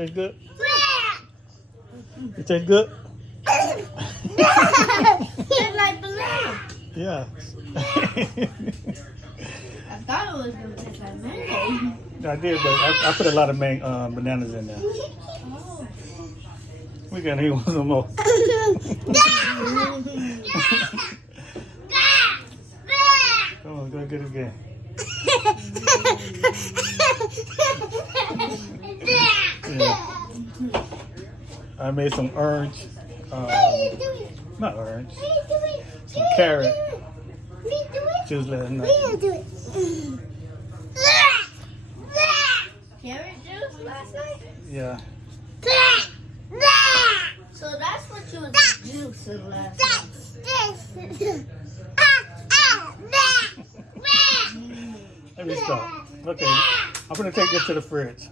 Tastes good? It tastes good? It's like banana. Yeah. I thought it was going to taste like mango. I did, but I put a lot of bananas in there. Oh. We gotta eat one more. Come on, go get it again. Yeah. I made some orange, not orange, some carrot juice last night. Carrot juice last night? Yeah. So that's what you was juicing last night. Let me stop. Okay, I'm gonna take this to the fridge.